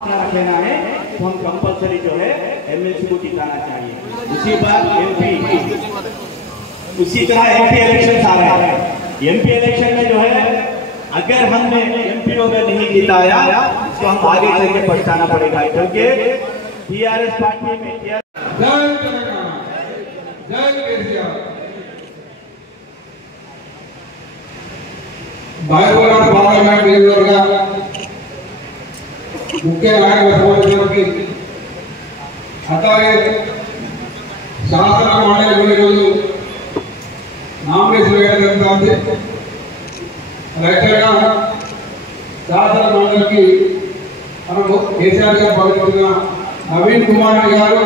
रखना है तो हम कंपलसरी जो है एमएलसी को टिकाना चाहिए। उसी बात एमपी, उसी तरह एमपी इलेक्शन आ रहा है। एमपी इलेक्शन में जो है अगर हमने एमपी को नहीं जिताया तो हम आगे चल के पछताना पड़ेगा, क्योंकि टीआरएस पार्टी में मुख्य नायक अट्लागे शासन नामिनेशन वेयడం शासन मंडल की मन केसीआर पकड़ नवीन कुमार रेड्डी गारू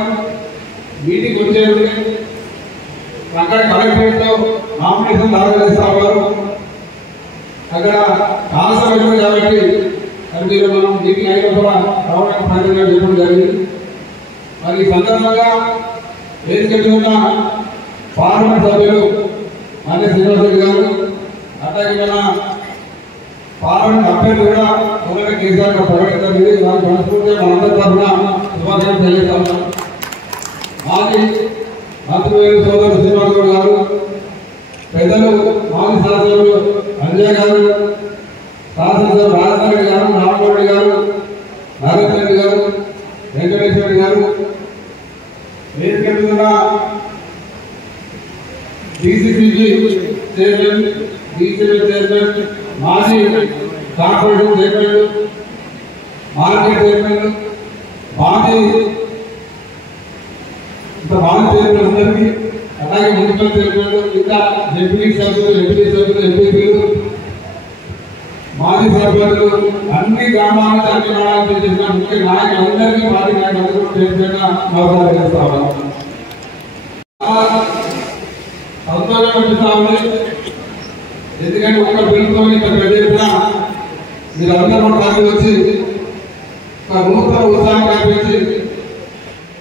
मीटिंग वे अगर कलेक्टरेट नामिनेशन दाखिल अगर कालसमय అది మనం మీటింగ్ అయిన కూడా రావడానికి ప్రయత్నం చేయడం జరిగింది। మరి సందర్భంగా వేదికగా పార్లమెంట్ సభ్యులు మాన్య శ్రీనివాసరెడ్డి గారు అట్లాగే మన పార్లమెంట్ అభ్యర్థి కూడా మొదటి కేసీఆర్ గారు ప్రకటించింది। వారి మనస్ఫూర్తిగా మనందరి తరఫున శుభాకాంక్షలు తెలియజేస్తాం। మాజీ మంత్రివర్యులు సోదరుడు శ్రీనివాసరెడ్డి గారు, పెద్దలు మాజీ శాసనసభ్యులు అంజయ్ గారు, శాసనసభ్యులు రాజశేఖర్ గారు, రామరెడ్డి గారు, నరేంద్ర రెడ్డి గారు, వెంకటేశ్వర రెడ్డి గారు, వేదిక డీసీసీబీ చైర్మన్, డీసీబీ చైర్మన్, మాజీ కార్పొరేషన్ చైర్మన్లు, మార్కెట్ చైర్మన్లు, మాజీ చైర్మన్ అందరికీ, అలాగే మున్సిపల్ చైర్మన్లు, ఇంకా ఎంపీ సభ్యులు, ఎంపీలు, మాజీ సర్పంచులు, అన్ని గ్రామాలకు అన్ని మండలాలకు చేసిన ముఖ్య నాయకులందరికీ పార్టీ నాయకులందరూ పేరుపేరున నమస్కారం చేస్తా ఉన్నాం। సంతోషం అనిపిస్తా ఉంది, ఎందుకంటే ఒక పిలుపుతో ఇంత పెద్ద ఎత్తున మీరందరూ కలిసి వచ్చి ఒక నూతన ఉత్సాహం కల్పించి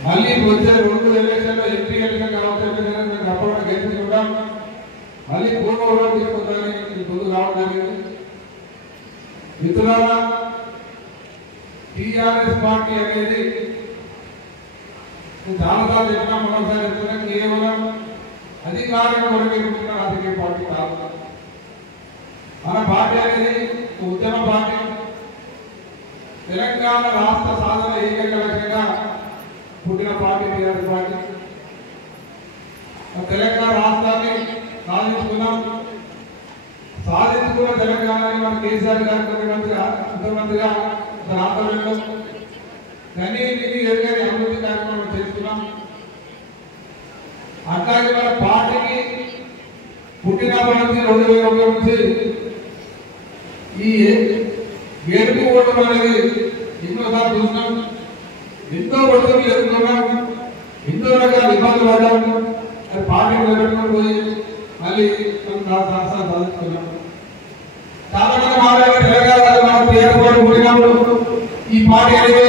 మళ్ళీ వచ్చే 2 ఎలక్షన్లో ఎంపీ ఎన్నిక కావచ్చు తప్పకుండా గెలుచుకుంటాం, మళ్ళీ పూర్వంలో తీసుకుంటారని ముందు రావడం జరిగింది। మిత్రులారా, టీఆర్ఎస్ పార్టీ అనేది చాలాసార్లు చెప్పినా మరోసారి చెప్తున్నా, కేవలం అధికారం కొరకెళ్తున్న రాజకీయ పార్టీ కాదు। మన పార్టీ అనేది ఉద్యమ పార్టీ। తెలంగాణ రాష్ట్ర సాధన ఏకైక లక్ష్యంగా పుట్టిన పార్టీ టీఆర్ఎస్ పార్టీ। తెలంగాణ రాష్ట్రాన్ని సాధించుకున్న తెలంగాణని మన కేసీఆర్ గారు ముఖ్యమంత్రిగా ఆధ్వర్యంలో కనీ విని ఎరుగని అభివృద్ధి కార్యక్రమం చేస్తున్నాం। అట్లాగే మన పార్టీకి పుట్టినప్పటి నుంచి 2001 నుంచి ఈ గెలుపు ఓటం అనేది ఎన్నోసార్లు చూసినాం, ఎంతో ఒత్తిడి ఎదుర్కొన్నాం, ఎన్నో రకాల ఇబ్బందులు పడ్డాం, అది పార్టీ నిలబెట్టుకుని పోయి మళ్ళీ సాధించుకున్నాం। చాలా మంది మాట్లాడే తెలంగాణ పుట్టినప్పుడు ఈ పార్టీ అనేది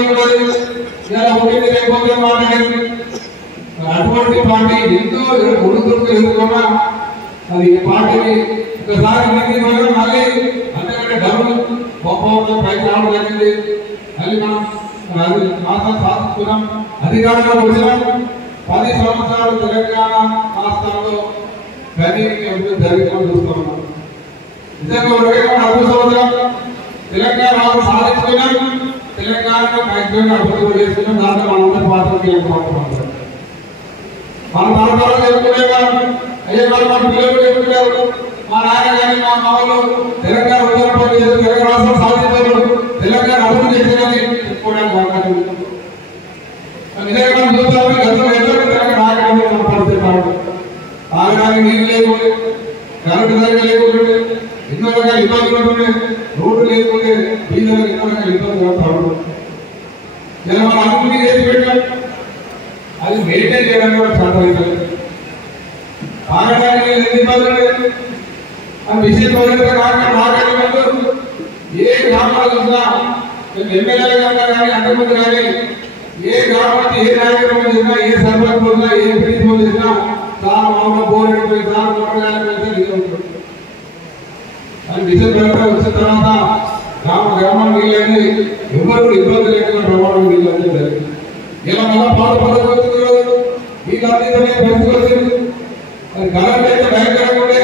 ఇలా ఒకటి లేకపోతే మాట్లాడేది, అటువంటి పార్టీ ఎంతో ఒడుదుడుకు ఎదుర్కొన్నా అది పార్టీని ఒకసారి మళ్ళీ అంతకంటే డబ్బులు గొప్ప పైకి రావడం జరిగింది। మళ్ళీ మనం సాధించుకున్నాం, అధికారంలో వచ్చినాం। 10 సంవత్సరాలు తెలంగాణ రాష్ట్రంలో అభివృద్ధి జరిగిందని చూస్తున్నాం। నిజంగా అద్భుతం, తెలంగాణ సాధించుకున్నాం, తెలంగాణలో మైత్రిగా అభివృద్ధి చేసుకున్నాం। దాంట్లో మనందరి పాత్ర కీలకం। మన తరతరాలు చెప్పుకునేగా అయ్యే వాళ్ళు మన పిల్లలు చెప్పుకున్నారు, మా నాయన కానీ మా మామూలు తెలంగాణ ఉద్యమం చేసి తెలంగాణ రాష్ట్రం సాధించారు, తెలంగాణ అభివృద్ధి చేసేదని చెప్పుకోవడానికి అవకాశం ఉంది। నిజంగా మనం చూస్తామని గతంలో ఎన్నో తెలంగాణ నాయకులు కనపడుతున్నారు, తాగడానికి నీళ్ళు లేకుంటే, కరెంటు సరిగ్గా లేకుంటే, ఎన్నో రకాల ఇబ్బందులు ఉంటుండే, రోడ్డు లేకుంటే, వీళ్ళకి ఎన్నో రకాల ఇబ్బందులు పడతారు। ఇలా మనం అభివృద్ధి చేసి పెట్టాం, అది మెయింటైన్ చేయడానికి కూడా సాధ్యమవుతుంది। తాగడానికి ఎన్ని ఇబ్బందులు లేదు, ఆ విషయం మాట్లాడే ఏ గ్రామాలు చూసినా ఎమ్మెల్యేలు కానీ అంతకుముందు కానీ ఏ గ్రామానికి ఏ కార్యక్రమం చేసినా, ఏ సర్పంచ్ పోసినా, ఏ ఎంపీటీ పోసినా చాలా మామూలు పోరాడిపోయి చాలా మాట్లాడాలి। అది విషయం వచ్చిన తర్వాత గ్రామానికి వెళ్ళండి, ఎవరు ఇబ్బంది లేకుండా అన్నితోనే పరిస్థితి వచ్చింది. మరి కరెంట్ అయితే భయంకరంగా ఉండే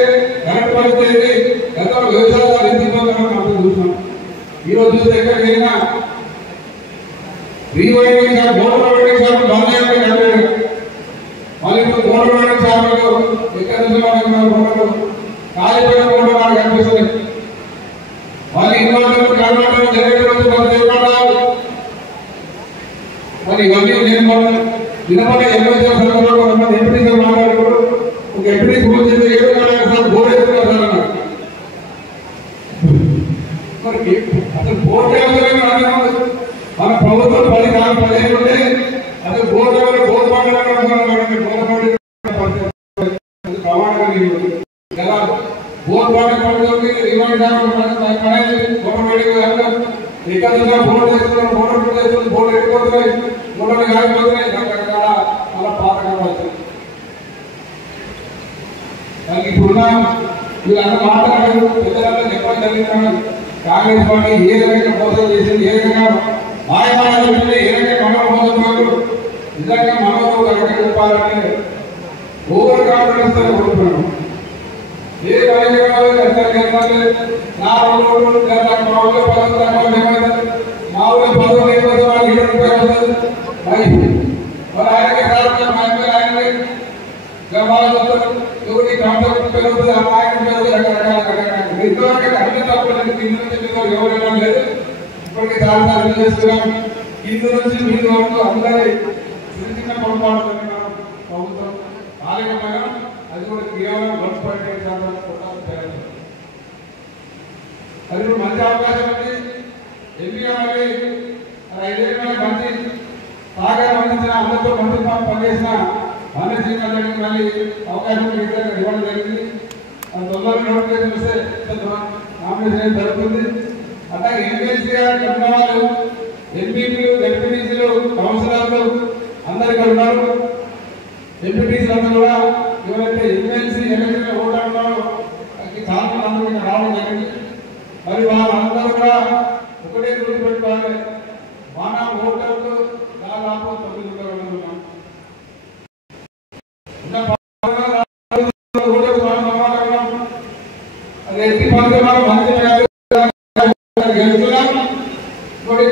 కరెంట్ పరిస్థితి గతంలో వ్యవసాయాలు ఎందుకు మనం చూసినాం. ఈరోజు చూస్తే ఎక్కడికి వెళ్ళినా రీవైండింగ్ షాప్ గవర్నమెంట్ షాప్ బంద్ అయ్యారు. మళ్ళీ ఇప్పుడు గవర్నమెంట్ షాపులు ఎక్కడ నుంచి కాలిపోయిన కూడా మనకు కనిపిస్తుంది. మళ్ళీ ఇన్వర్టర్ కన్వర్టర్ జనరేటర్ మరి ఇవన్నీ నేను వినపడే ఎంపీ మాట్లాడుకోవడం ఒక ఎంపీ ఫోన్ చేస్తే 7 సార్ బోర్ వేస్తున్నారు సార్ అన్నారు. మరి అసలు బోర్ మన ప్రభుత్వం 10 ఉంటే అసలు బోర్ బోర్ ఎలా బోర్ పడుతుంది రిమైండ్ ఎక్కడ బోర్డు చేస్తున్నారు బోర్డు ఎక్కిపోతున్నాయి బోర్డు కాలిపోతున్నాయి రకరకాల చాలా పాతకాలు వస్తాయి. దానికి ఇప్పుడున్న వీళ్ళందరూ మాట్లాడారు పెద్దలంతా చెప్పడం జరిగింది. కాంగ్రెస్ పార్టీ ఏ రకంగా మోసం చేసింది, ఏ రకంగా మాయమాటలు చెప్పింది, ఏ రకంగా మనలో మోసం కాదు. నిజంగా మనలో ఒక రకంగా చెప్పాలంటే ఓవర్ కాన్ఫిడెన్స్ తో కోరుతున్నాం. ఏ కార్యక్రమాలు నా రోజు మా ఊళ్ళో 10 మా ఊళ్ళో 10 మరి ఆయనకి కారణం మా ఎమ్మెల్యే ఆయనకి ఒకటి కాంట్రాక్ట్ పెరుగుతుంది ఆయన రకరకాల అన్ని తప్పులు ఎవరైనా లేదు. ఇప్పటికీ చాలా చేస్తున్నాం. కింద నుంచి మీరు వరకు అందరి చిన్న పొరపాటు ప్రభుత్వం కాలేకపోయినా అది కూడా కేవలం 1.8% అది ఇప్పుడు మంచి అవకాశం ఉంది. ఎంపీగా మళ్ళీ 5 ఏళ్ళ మంచి బాగా అందించిన అందరితో మంచి పనిచేసిన మళ్ళీ మళ్ళీ అవకాశం ఇవ్వడం జరిగింది. తొందరగా నోటిఫికేషన్ వస్తే నామినేషన్ జరుగుతుంది. అట్లాగే ఎమ్మెల్సీ గారు ఉన్న వాళ్ళు ఎంపీలు ఎంపీటీసీలు కౌన్సిలర్లు అందరు ఇక్కడ ఉన్నారు. ఎంపీటీసీలు అందరూ కూడా ఎవరైతే ఎమ్మెల్సీ ఎలక్షన్ ఓటాడున్నారో చాలా మంది అందరూ ఇక్కడ రావడం జరిగింది. మరి వాళ్ళందరూ కూడా ఒకటే గుర్తు పెట్టుకోవాలి. మన ఓటర్లు దాదాపు 9 ఉన్నాం. అది ఎట్టి మంది మనం మంచి గెలుస్తున్నాం.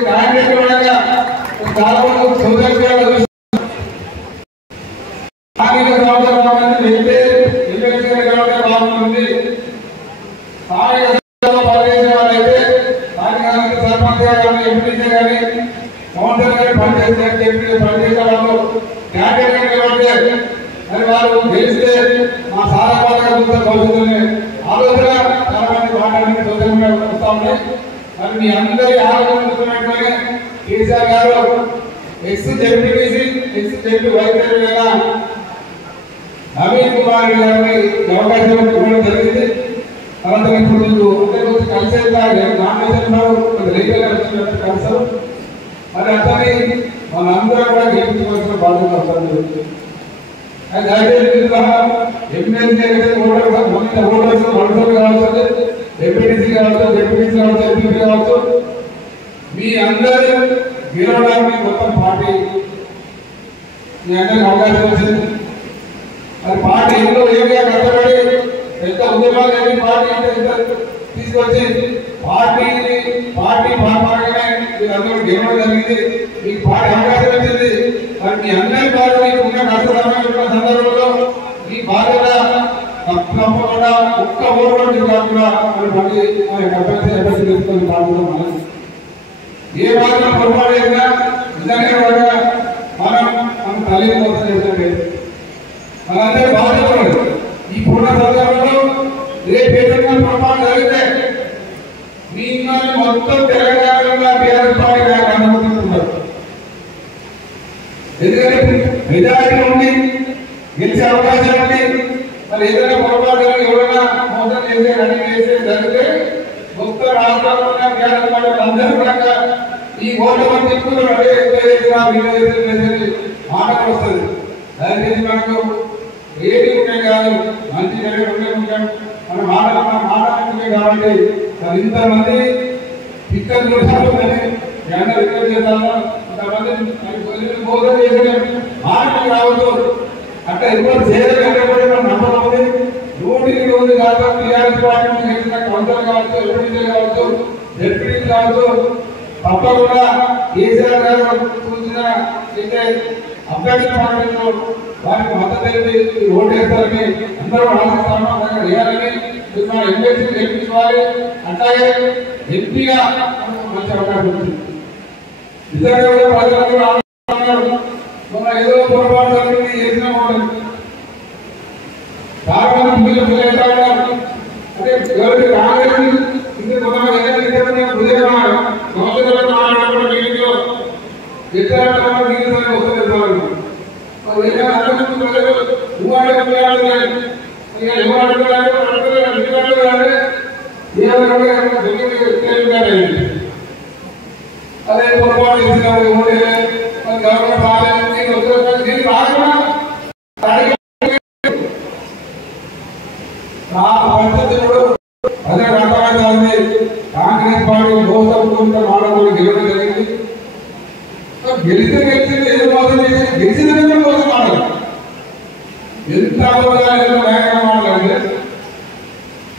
క్యాండిడేట్ కూడా చాలా మంది సోదరు బాగుంటుంది. పనిచేసే వాళ్ళైతే సర్పంచ్ కానీ ఎంపీసీ కానీ కౌన్సిలర్ కానీ పనిచేసే వాళ్ళు క్యాండిడేట్ మరి వాళ్ళు గెలిస్తే మా సారా భవిష్యత్తుని ఆలోచన చాలా మంది మాట్లాడి వస్తూ ఉన్నాయి. మరి మీ అందరి ఆలోచన KCR garu ex ZPTC ex ZP vice chairman Naveen Kumar గారిని అవకాశం ఇవ్వడం జరిగింది. తర్వాత ఇప్పుడు అందరూ కలిసి నామినేషన్ కలిసారు. మరి అతని మనందరూ కూడా గెలిపించవలసిన బాధ్యత వస్తుంది. ఎమ్మెల్సీ ఓటర్స్ మనుషులు కావచ్చు, ఎంపీటీసీ కావచ్చు, డిప్యూటీసీ కావచ్చు, ఎంపీ కావచ్చు, మీ అందరూ గెలవడానికి మొత్తం పార్టీ మీ అందరికి అవకాశం వచ్చింది. మరి పార్టీ ఎంతో ఏమిగా కష్టపడి ఎంత ఉద్యమాలు పార్టీ తీసుకొచ్చి పార్టీ బాగానే మీరందరూ గెలవడం జరిగింది. మీకు పార్టీ అవకాశం వచ్చింది. మరి మీ అందరి పార్టీ ఉన్న కష్టమైన సందర్భంలో మీ బాధ్యత తప్పకుండా ఒక్క ఓటు కాకుండా మరి మళ్ళీ తీసుకొని బాధ్యత మనది. ఏ మాత్రం పొరపాటు చేసినా నిజంగా మనం మన తల్లిని మోసం చేసినట్టే మనందరూ బాధ్యత. ఈ పూర్ణ సందర్భంలో రేపు ఏదైనా పొరపాటు జరిగితే మీ మొత్తం తెలంగాణలో టీఆర్ఎస్ పార్టీ అనుమతిస్తున్నారు. ఎందుకంటే మెజారిటీ ఉండి గెలిచే అవకాశం ఉంది. మరి ఏదైనా పొరపాటు ఎవరైనా మోసం చేసే రెడీ చేసే జరిగితే మొత్తం రాష్ట్రంలో టీఆర్ఎస్ పార్టీ అందరూ కూడా ఈ ఓట్ల తిప్పులు మాటలు వస్తుంది. దయచేసి మనకు ఏది ఉంటే కాదు మంచి జరిగే ఉంటాం. మన మాట్లాడుతుంటే కాబట్టి మరి ఇంతమంది ఇక్కడ రిక్వెస్ట్ చేస్తాను. ఇంతమంది భోజనం చేసే మాటలు రావద్దు. అట్లా ఎవరు చేయలేకపోతే మన నమ్మకం ఉంది. 100 కాదు టీఆర్ఎస్ పార్టీ గెలిచిన కౌన్సిలర్ కావచ్చు, ఎంపీలు కావచ్చు, డిప్యూటీలు కావచ్చు, తప్పకుండా కేసీఆర్ గారు చూసిన అభ్యర్థి పార్టీలో వారికి మద్దతు ఓటేస్తారని అందరూ ఆశిస్తాను. వేయాలని ఎమ్మెల్సీ గెలిపించుకోవాలి. అట్లాగే ఎంపీగా మంచి అవకాశం వచ్చింది. నిజంగా ప్రజలందరూ మన ఏదో పొరపాటు చేసిన చాలా మంది పిల్లలు అంటే ఎవరికి కాంగ్రెస్ ఇంకా అదే పొరపాటు అదే అర్థమైంది. కాంగ్రెస్ పార్టీ మోసపూరిత మానవులు గెలవడం జరిగింది. గెలిచింది ఏదో మోసం చేసి గెలిచిన మోసం మాట్లాడు ఎంత వేగంగా మాట్లాడితే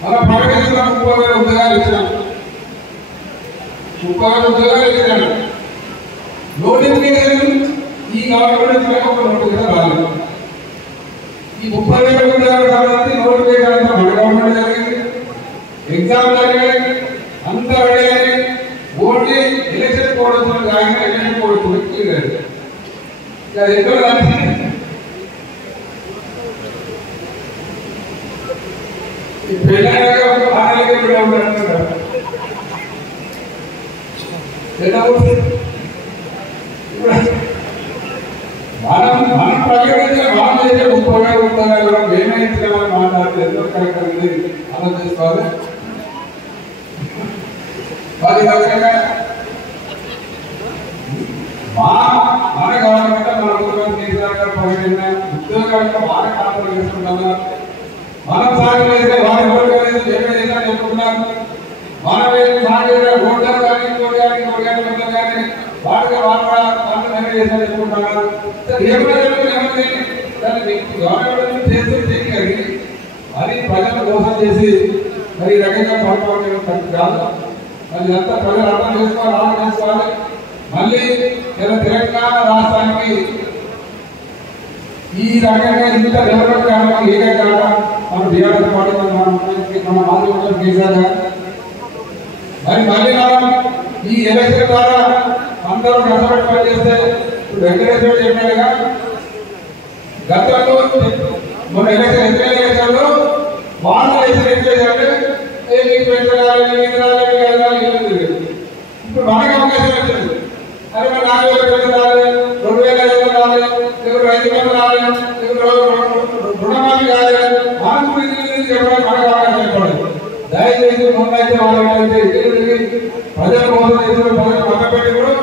మన ప్రకటించిన 30,000 ఉద్యోగాలు ఇచ్చినాం. 30,000 ఉద్యోగాలు ఇచ్చినాడు. నోటిఫికేషన్ ఈ గవర్నమెంట్ నోటిఫికేషన్ రాలేదు. ఈ 30,000 ఉద్యోగాలకు సంబంధించి నోటిఫికేషన్ అంతా మన గవర్నమెంట్ జరిగింది. ఎగ్జామ్ జరిగాయి, అంతా రెడీ అయ్యి ఓన్లీ ఎలక్షన్ కోడ్ వస్తుంది కానీ ఎలక్షన్ కోడ్ క్లియర్ ఎక్కడ మనం ప్రకటించిన మనం చేసే 30,000 ఉద్యోగాలు ఏమైతే మాట్లాడితే ఎంతో కరెక్ట్ ఉంది ఆలోచించుకోవాలి. మన గవర్నమెంట్ మన ముఖ్యమంత్రి కేసీఆర్ గారు ప్రకటించిన ఉద్యోగాలకు బాగా కాపాడు చేసుకుంటున్నారు. మనం సాగు చేసే వారి ఓట్లు ఏమైనా చెప్పుకుంటున్నాం. మనం సాగు ఓటర్ కానీ కానీ వాటికి వాళ్ళు చేసా చెప్పుకుంటున్నారు. గవర్నమెంట్ చేసి అది ప్రజలు మోసం చేసి మరి ఈ రకంగా పొరపాటు కాదు. మరి అంతా ప్రజలు అర్థం చేసుకోవాలి, అర్థం చేసుకోవాలి. మళ్ళీ తెలంగాణ రాష్ట్రానికి ఈ రకంగా ఇంత డెవలప్మెంట్ కావడానికి ఏకైనా మన బీఆర్ఎస్ పార్టీ మన మాజీ ముఖ్యమంత్రి కేసీఆర్ గారు. మరి మళ్ళీ మనం ఈ ఎలక్షన్ ద్వారా అందరూ కష్టపడి పనిచేస్తే వెంకటేశ్వర చెప్పినట్టుగా గతంలో మన ఎలక్షన్ ఎన్నికల్లో వాళ్ళు వేసిన ఎన్నికలు ఇప్పుడు మనకి అవకాశం వచ్చింది. అదే మన 4,000 రాలేదు, 2,500 రాలేదు, 5,000 రాలేదు, రుణమాఫీ కాలేదు. మనం చెప్పడానికి మనకు అవకాశం ఏర్పడదు. దయచేసి ముందైతే వాళ్ళకి ప్రజల కోసం ప్రజలు పక్కపెట్టి కూడా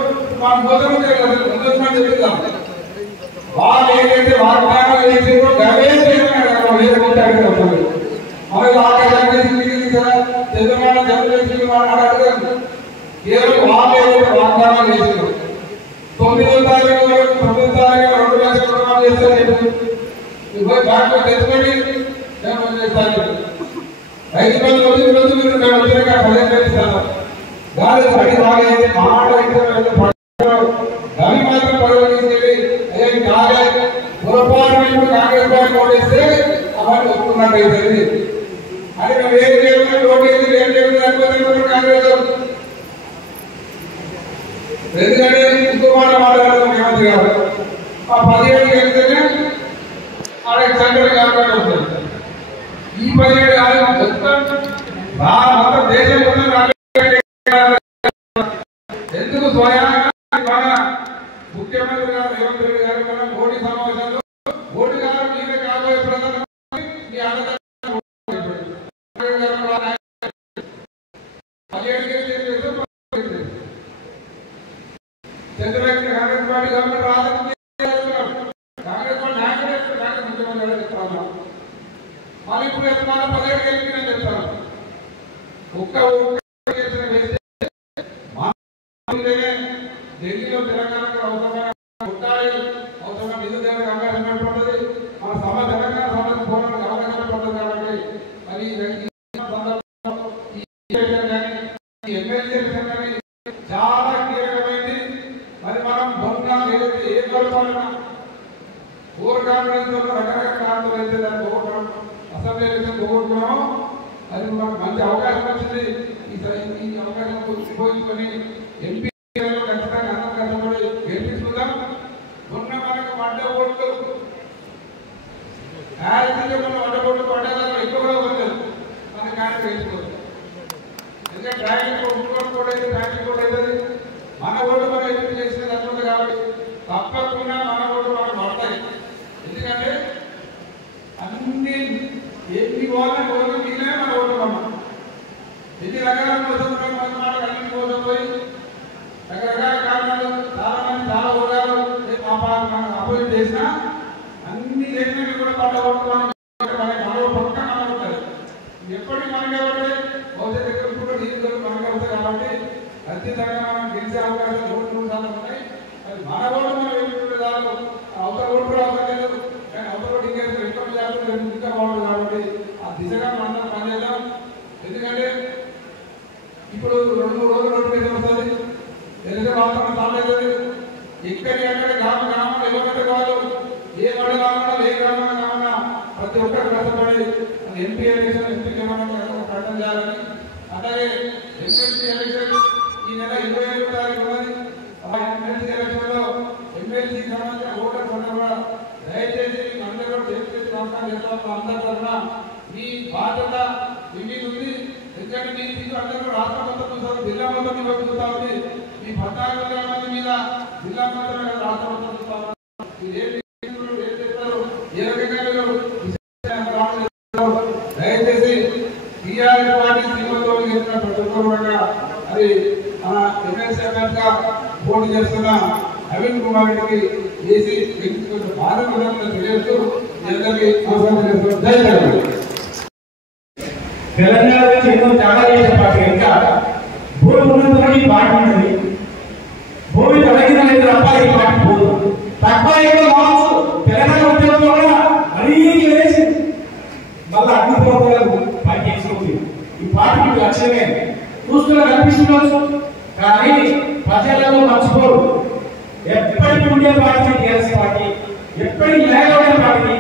మన కోసం చెప్తాం. వాళ్ళు ఏంటంటే వాగ్దానాలు చేసి గవే మనకు ఆకాశాన్ని చంద్రబాబు మాట్లాడతారు. కేవలం వాళ్ళే వాగ్దానాలు చేశారు. 9వ తారీఖు 9వ తారీఖు 2 లక్షల రుణాలు చేస్తారు. బ్యాంకు తెచ్చుకొని రైతు బంధు రోజు మీరు వ్యతిరేకంగా ప్రజలు ఇస్తారు. దాని పడి బాగైతే దాని మాత్రం పదవి తీసుకెళ్ళి పొరపాటు కాంగ్రెస్ పార్టీ ఓటేస్తే అవన్నీ ఒప్పుకున్నట్టు అవుతుంది. అది మేము ఏం చేయాలి ఓటేసి ఏం చేయాలి కాంగ్రెస్. ఎందుకంటే ఇంకో మాట మాట్లాడారు ముఖ్యమంత్రి గారు. ఆ 17 వెళ్తేనే ఆయనకి సెంట్రల్ గవర్నమెంట్ వస్తుంది. ఈ 17 కాదు మొత్తం దేశం ఎందుకు స్వయంగా మన ముఖ్యమంత్రి గారు రేవంత్ రెడ్డి గారు మన మోడీ సమావేశంలో మోడీ గారు మీరే కాబోయే ప్రధానమంత్రి మీ ఆనందం కాంగ్రెస్ పార్టీ గవర్నమెంట్ రాదని కాంగ్రెస్ పార్టీ నాయకుడు ముఖ్యమంత్రి గారు చెప్తాను. మళ్ళీ ఇప్పుడు ఎత్తున్నా 17 గెలిపి నేను చెప్తాను. ఢిల్లీలో తెలంగాణకు అవసరమైన నిధులు అవకాశం ఏర్పడుతుంది. మన కోల్పోయిన ఓవర్ కాన్ఫిడెన్స్ వల్ల రకరకాల కారణాలు అయితే దాన్ని అసెంబ్లీ ఎలక్షన్ పోగొట్టుకున్నాము. అది మనకు మంచి అవకాశం వచ్చింది. ఈ అవకాశం ఉపయోగించుకొని ఎంపీ ఖచ్చితంగా అందరం కష్టపడి గెలిపించుకుందాం. మొన్న మనకు వంట ఓట్లు వంట ఓట్లు పడ్డాక ఎక్కువగా వచ్చారు మన కార్డు వేసుకోవచ్చు. ఎందుకంటే ట్రాఫిక్ కూడా అయితే ట్రాఫిక్ కూడా అవుతుంది. మన ఓట్లు మనం ఎంపీ చేసినది అట్లుంది కాబట్టి తప్పకుండా మన ఓట్లు మనకు పడతాయి. ఎందుకంటే అన్ని ఎన్ని వాళ్ళని ఓట్లు మిగిలిన మన ఓట్లు మనం ఎన్ని రకాల కోసం మాట అన్ని కోసం పోయి రకరకాల కారణాలు చాలా మంది చాలా వర్గాలు అపోజిట్ చేసినా అన్ని చేసినవి కూడా పడ్డ ఓట్లు మనలో పక్క మనం ఉంటారు. ఎప్పటికీ మనకి ఎవరి భవిష్యత్ దగ్గర కూడా దీని మనకి అవుతాయి కాబట్టి ఖచ్చితంగా మనం గెలిచే అవకాశాలు 3 సార్లు ఉన్నాయి. అది మన ఓట్లు మనం ఎప్పుడు చాలు అవతల ఓటు కూడా అవసరం లేదు. కానీ అవతల ఓటు ఇంకా ఎక్కువ చేస్తారు ఇంకా బాగుంటుంది కాబట్టి ఆ దిశగా మనం పనిచేద్దాం. ఎందుకంటే ఇప్పుడు 2-3 రోజులు నోటిఫికేషన్ వస్తుంది. ఎందుకంటే వాతావరణం సాలేదు. ఎక్కడికక్కడ గ్రామాలు ఎవరికంటే కాదు ఏ మండలంలో ఏ గ్రామంలో కావాలన్నా ప్రతి ఒక్కరు కష్టపడి ఎంపీ ఎలక్షన్ ఎంపీకి ప్రకటన చేయాలని. అలాగే ఎమ్మెల్సీ ఎలక్షన్ ఈ నెల 25వ తారీఖు ఉన్నది. ఆ ఎమ్మెల్సీ ఎలక్షన్ లో ఎమ్మెల్సీకి సంబంధించిన ఓటర్స్ అందరూ కూడా దయచేసి అందరూ కూడా చేసి నమస్కారం చేస్తాం. అందరి తరఫున మీ బాధ్యత మీ మీద ఉంది. ఎందుకంటే మీ సీటు అందరూ రాష్ట్ర మొత్తం చూస్తారు, జిల్లా మొత్తం మీకు చూస్తా ఉంది. మీ 14,000 మంది మీద జిల్లా మొత్తం రాష్ట్ర మొత్తం చూస్తా ఉన్నారు. ఏ రకంగా దయచేసి టీఆర్ఎస్ పార్టీ శ్రీమంతో చేసిన ప్రతి ఒక్కరు కూడా అది మన ఎమ్మెల్సీ అభ్యర్థిగా పోటీ చేస్తున్న నవీన్ కుమార్ రెడ్డికి వేసి వ్యక్తిగత బాధ్యత తెలియజేస్తూ అందరికీ అవసరం చేస్తున్నారు. తెలంగాణ ఎన్నో త్యాగాలు చేసిన పార్టీ ఇంకా భూమి ఉన్నందుకు ఈ పార్టీ ఉన్నది. భూమి తొలగిన లేదు తప్ప ఈ పార్టీ పోదు. తక్కువ ఎక్కువ కావచ్చు. తెలంగాణ ఉద్యోగంలో కూడా మరీ వేసి మళ్ళీ అగ్నిపోతాలకు పార్టీ చేసుకుంది. ఈ పార్టీకి లక్ష్యమే చూస్తున్నా కనిపిస్తున్నారు. కానీ ప్రజలలో మర్చిపోరు. ఎప్పటికీ ఉండే పార్టీ టీఆర్ఎస్ పార్టీ, ఎప్పటికీ లేకపోయిన పార్టీ.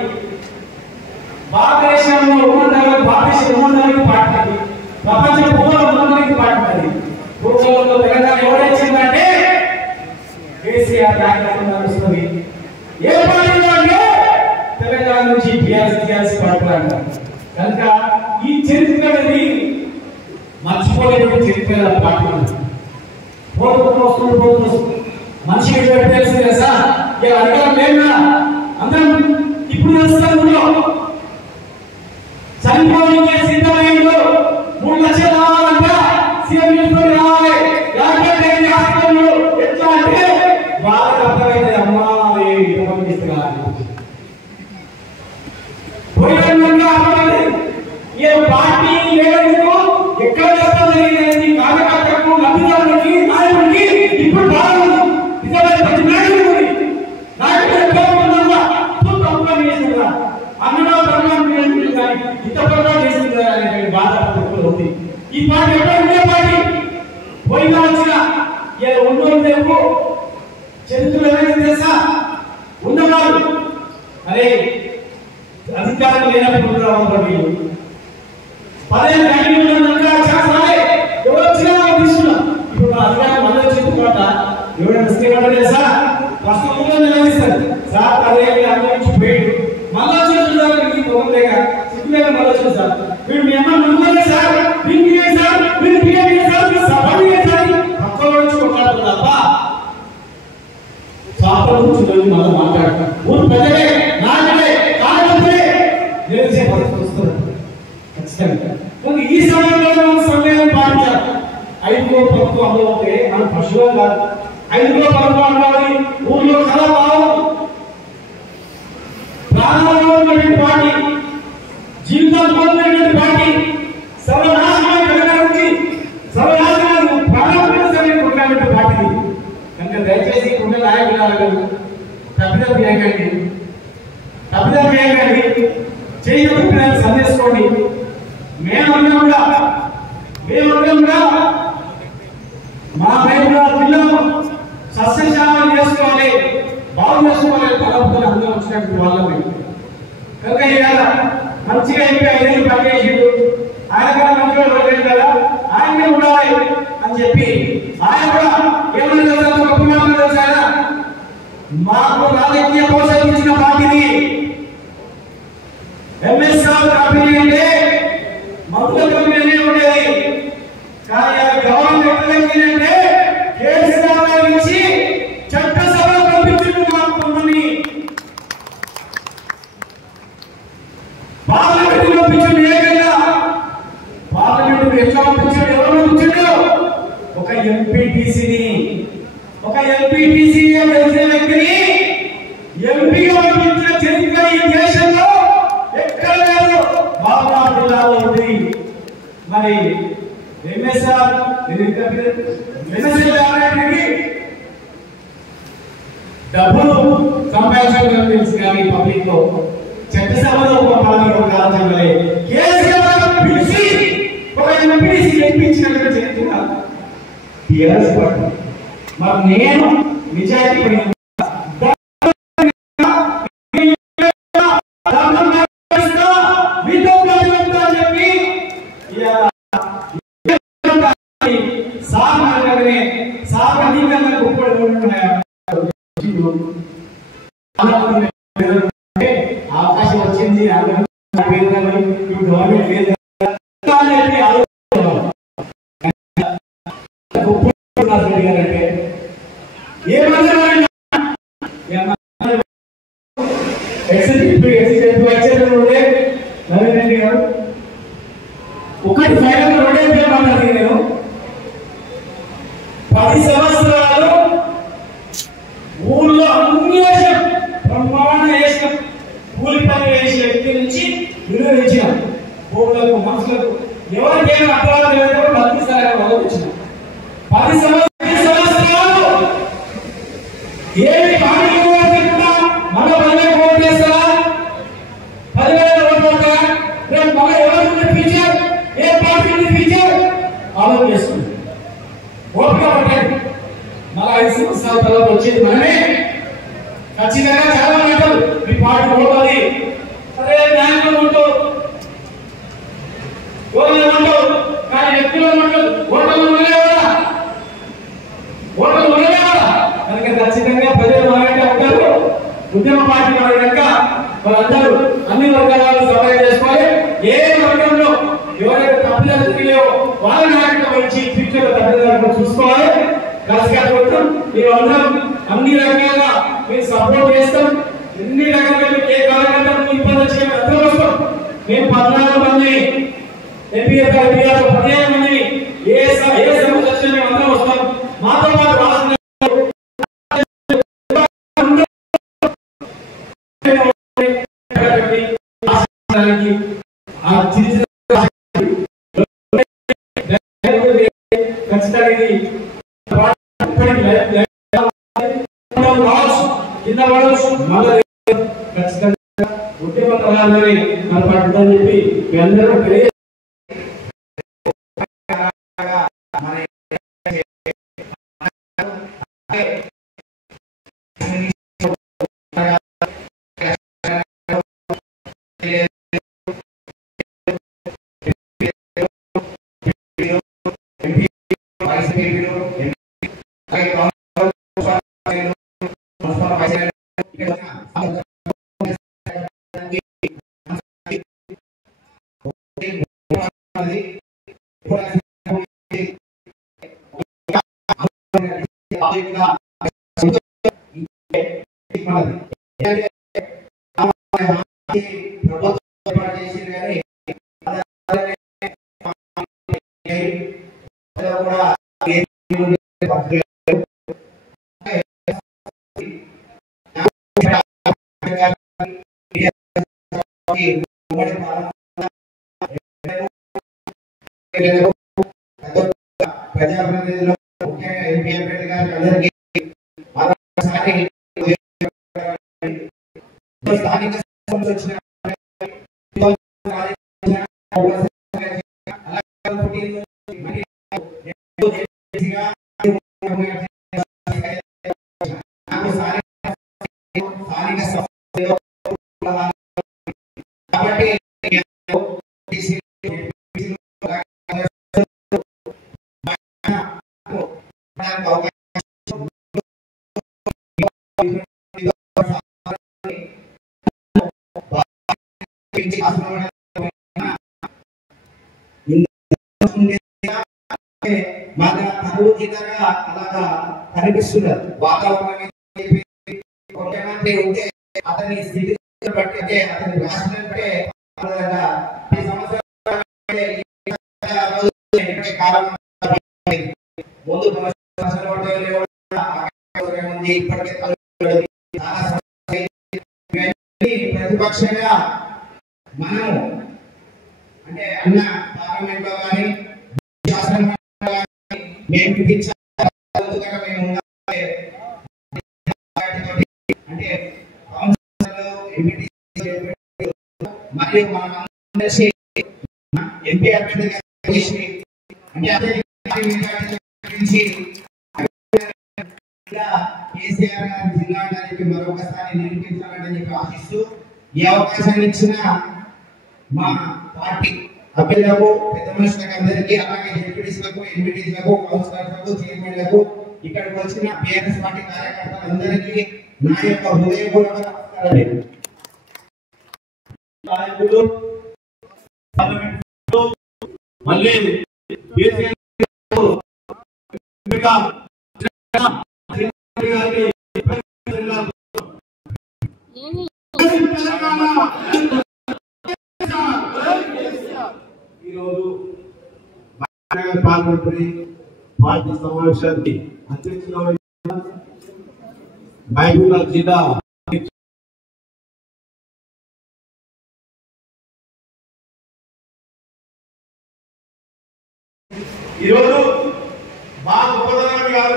భారతదేశంలో భారతదేశం పార్టీ, ప్రపంచ భూగోళం పార్టీ. భూగోళంలో తెలంగాణ ఎవరైందంటే కేసీఆర్ నాయకత్వం నడుస్తుంది. ఏ పార్టీలో అంటే తెలంగాణ నుంచి టీఆర్ఎస్ పార్టీ అంటారు. కనుక ఈ చరిత్ర అనేది మర్చిపోలేని చరిత్ర పార్టీ. పోతుంది మనిషికి తెలుసు కదా సార్. అధికారం లేదా అందరం ఇప్పుడు తెలుస్తాను. చనిపోయే సిద్ధమైందో 3 లక్షలు రావాలంట. సీఎం రావాలి. ఎట్లా అంటే వాళ్ళకి అర్థమైంది. అమ్మాయి ఏ పార్టీ లేదు ఎక్కడ కష్టం జరిగింది కార్యకర్తలకు లబ్ధిదారులకి నాయకుడికి ఇప్పుడు బాగుంది. నిజమైన ప్రతి నాయకుడు బాధ ఉంది. ఈ పార్టీ ఎక్కడ ఉండే పార్టీ పోయినా వచ్చిన ఉండేపు చరిత్రలో ఏమైనా తెలుసా? ఉన్నవాళ్ళు అరే అధికారం లేనప్పుడు 10 శాసనాలే ఎవరు వచ్చినా తీసుకున్నాం. ఇప్పుడు అధికారం మళ్ళీ వచ్చిన తర్వాత ఎవరైనా వస్తే సార్ ప్రస్తుతంలో నిలదీస్తారు. సార్ 10 ఏళ్ళు అనుభవించి పోయాడు మళ్ళీ వచ్చిన పొగలేక సిగ్గులేక మళ్ళీ వచ్చింది సార్. వీడు మీ అమ్మ నమ్మలే సార్, మీరు సార్, మీరు సార్, మీరు సభ్యులే సార్ పక్కన నుంచి కొట్లాడుతుంది తప్ప స్వార్థం గురించి మళ్ళీ మాట్లాడతాం. ఊరు ప్రజలే నాయకులే కార్యకర్తలే నిలిచే పరిస్థితి వస్తుంది ఖచ్చితంగా. ఈ సమయంలో మనం సమయం పాటించాలి. 5వ ప్రభుత్వం అమలు అవుతే మనం పశువులు కాదు. 5వ ప్రభుత్వం అమలు ఊర్లో కళ బాగుంది. ప్రాణంలో ఉన్నటువంటి పార్టీ, జీవితాలు పొందినటువంటి పార్టీ సర్వనాశనం తెలంగాణకి సర్వనాశనాలు ప్రారంభమైన సమయం కొట్టినటువంటి పార్టీ. కనుక దయచేసి ఉన్న నాయకులు తప్పిదం చేయకండి, చేయకపోతే సందేశించుకోండి. మేమందరం కూడా మా పిల్లలు సస్యశాలం చేసుకోవాలి. బాగు చేసుకోవాలి తలపుకొని అందరూ వచ్చినట్టు వాళ్ళని కనుక ఇవాళ మంచిగా ఇంకా 5 ఏళ్ళు పనిచేసిండు ఆయన కన్నా మంచిగా లేదు కదా ఆయనే ఉండాలి అని చెప్పి ఆయన కూడా ఏమన్నా గొప్ప మాటలు తెలుసా మాకు రాజకీయ భవిష్యత్తు ఇచ్చిన పార్టీని ఎంఎస్ఆర్ కంపెనీ అంటే మందుల కంపెనీ ఉండేది కానీ గవర్నమెంట్ ఏంటంటే కేసీఆర్ గారి నుంచి చట్టసభలో పంపించింది మాకు మమ్మల్ని పార్లమెంట్ పంపించండి ఏకంగా పార్లమెంట్ ఎట్లా పంపించాడు ఎవరు పంపించాడు ఒక ఎంపీటీసీని గెలిచిన వ్యక్తిని ఎంపీగా పంపించిన చరిత్ర ఈ దేశంలో ఎక్కడ లేదు బాబునాథ్ జిల్లాలో ఉంది మరి ఎంఎస్ఆర్ డబ్బులు సంపాదించడం తెలుసు కానీ పబ్లిక్ లో చట్టసభలో ఒక పార్టీ ఒక రాజ్యాంగంలో కేసీఆర్ పిలిచి ఒక ఎంపీసీ గెలిపించినట్టు చరిత్ర టీఆర్ఎస్ పార్టీ మరి నేను నిజాయితీ పడి అవకాశం వచ్చింది ఒకటి ఫైనల్ నేను 10 సంవత్సరాలు ఊళ్ళో అన్ని వేసాం బ్రహ్మాండ వేసాం కూలి పని వేసిన వ్యక్తి నుంచి విలువించిన భూములకు మనుషులకు ఎవరికైనా అపరాధం లేకపోతే 10 సార్లు వచ్చిన 10 సంవత్సరాలు ఏమి పార్టీ మన పల్లె ఓటు చేస్తారా 10,000 ఓటు అవుతారా రేపు మన ఎవరు ఫ్యూచర్ ఏ పార్టీ ఫ్యూచర్ ఆలోచిస్తుంది ఓపిక పట్టండి మళ్ళీ 5 సంవత్సరాల తర్వాత వచ్చేది మనమే ఖచ్చితంగా చాలా అంటారు మీ పార్టీ పోవాలి అదే న్యాయంలో ఉంటావు కానీ వ్యక్తులు ఉంటారు ఓటర్లు ఉండలేవా కనుక ఖచ్చితంగా ప్రజలు మనకంటే ఉంటారు ఉద్యమ పార్టీ మన కనుక వాళ్ళందరూ అన్ని వర్గాల వాళ్ళు సహాయం చేసుకోవాలి ఏ వర్గంలో ఎవరైతే తప్పిదాలు తెలియవో వాళ్ళ నాయకులు వచ్చి ఫ్యూచర్ తప్పిదాలు చూసుకోవాలి కలిసిపోతాం మీరు అందరం అన్ని రకాలుగా మీరు సపోర్ట్ చేస్తాం ఎన్ని రకాలుగా ఏ కార్యకర్తలు ఇబ్బంది వచ్చి అందరూ వస్తాం మేము 14 మంది ఎంపీ 15 మంది ఏ సమస్య వచ్చినా మేము అందరం వస్తాం మాతో పాటు రాష్ట్ర ఉద్యమ తరాలని కనపడుతుందని చెప్పి మీ అందరూ ప్రజాప్రతినిధులు ముఖ్యంగా ఎంపీ ఎంపీ గారికి అందరికీ స్థానిక వచ్చిన అలాగా కనిపిస్తున్నారు వాతావరణం. ముఖ్యమంత్రి ఉంటే అతని స్థితి బట్టి అంటే అతని రాష్ట్రం బట్టే ఈ సంవత్సరం ముందు ప్రతిపక్షంగా మనము అంటే అన్న పార్లమెంట్ లో కానీ శాసనసభలో మేము అంటే మరియు మన ఎంపీ అభ్యర్థిగా కేసీఆర్ గారి జిల్లా గారికి మరొకసారి నిరూపించాలని చెప్పి ఆశిస్తూ ఈ అవకాశాన్ని ఇచ్చిన మా పార్టీ అభ్యర్థులకు పెద్ద మనుషులకు అందరికీ అలాగే డిప్యూటీస్లకు ఎంపీటీస్లకు కౌన్సిలర్లకు చైర్మన్లకు ఇక్కడికి వచ్చిన బీఆర్ఎస్ పార్టీ కార్యకర్తలందరికీ నా యొక్క హృదయపూర్వక నమస్కారాలు. మళ్ళీ ఈరోజు పార్లమెంటరీ పార్టీ సమావేశానికి అధ్యక్షులు మహబూబ్నగర్ జిల్లా ఈరోజు మా గొప్పతనం కాదు,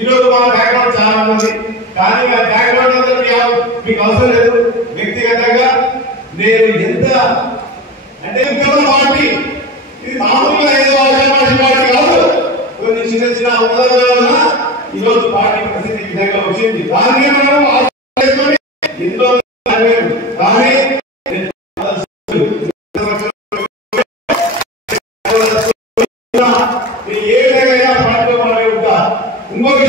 ఈరోజు మా బ్యాక్గ్రౌండ్ చాలా ఉంది, కానీ ఆ బ్యాక్గ్రౌండ్ అంతా మీకు అవసరం లేదు. వ్యక్తిగతంగా నేను ఎంత అంటే పార్టీ ఇది మామూలుగా ఏదో అవకాశం పార్టీ కాదు, కొన్ని చిన్న చిన్న అవకాశాల వల్ల ఈరోజు పార్టీ పరిస్థితి విధంగా వచ్చింది. దాన్ని మనం ఎంతో కానీ ఏ విధంగా పార్టీలో పాల్గొనే ఉంటా. ఇంకొక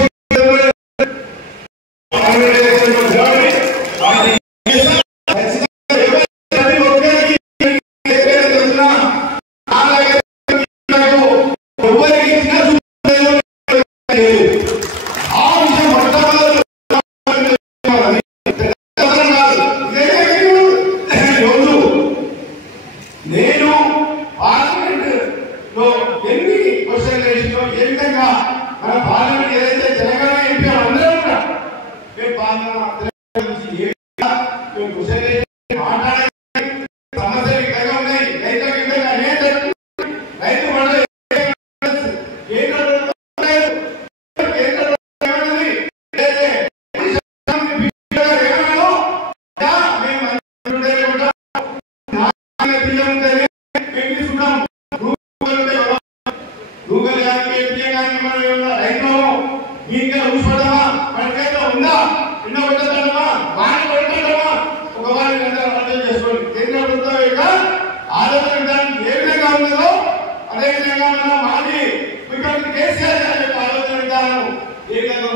నేను పార్లమెంట్ లో ఎన్ని క్వశ్చన్ వేసినో ఏ విధంగా మన పార్లమెంట్ ఏదైతే తెలంగాణ ఎంపీ అందరూ కూడా మేము పార్లమెంట్ క్వశ్చన్ వేసి మాట్లాడే సమస్యలు ఇక్కడ ఉన్నాయి. రైతు అదేవిధంగా మనం మాజీ ముఖ్యమంత్రి కేసీఆర్ గారి ఆలోచన విధానం ఏ విధంగా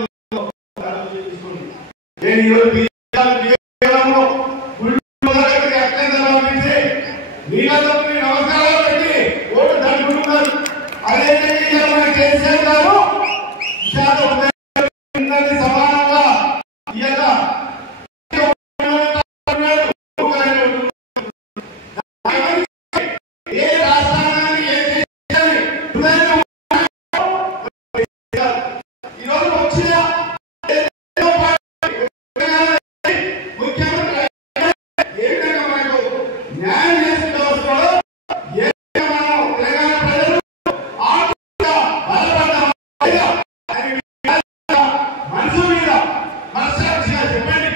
నేను ఈరోజు మీరందరూ నమస్కారాలు పెట్టి ఓటు దండుకుంటున్నారు. అదేవిధంగా మన కేసీఆర్ గారు సమానంగా ఏ రాష్ట్రాన్ని ఈరోజు వచ్చిన ముఖ్యమంత్రి ఏ విధంగా మనకు న్యాయం చేస్తూ వస్తున్నాడో ఏ మనం తెలంగాణ ప్రజలు ఆర్థికంగా బలపడ్డాం మనసు మీద మనసాక్షిగా చెప్పండి.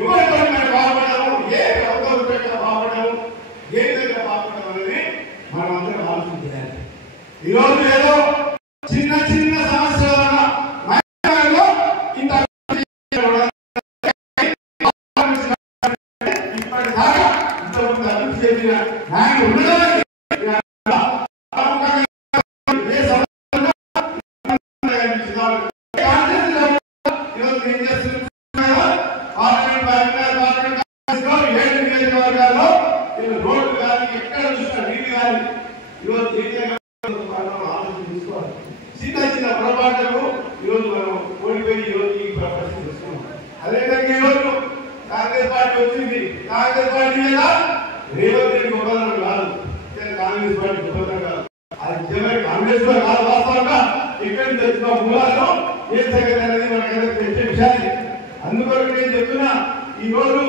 ఎవరితో మనం బాగుపడ్డాము, ఏ ప్రభుత్వం బాగుపడ్డాము, ఏ విధంగా బాగుపడ్డాము అనేది మనం అందరం ఆలోచించాలి. ఈరోజు ఏదో చిన్న చిన్న సమస్యల వల్ల ఇంత ఇప్పటిదాకా ఇంతకుముందు అభివృద్ధి చెందిన నాయకులు ఉండడానికి ఈరోజు ఏం చేస్తున్నారు అందుకొరకు నేను చెప్తున్నా ఈ రోజు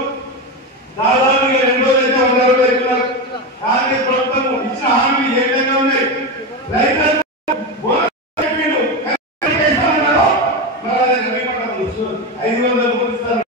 దాదాపుగా 2 రోజులు అయితే 100 రోజులు అవుతున్నారు. కాంగ్రెస్ ప్రభుత్వం ఇచ్చిన హామీలు ఏ విధంగా ఉన్నాయి? రైతులకు బోనస్ చెప్పిండు, 500 ఇస్తారు.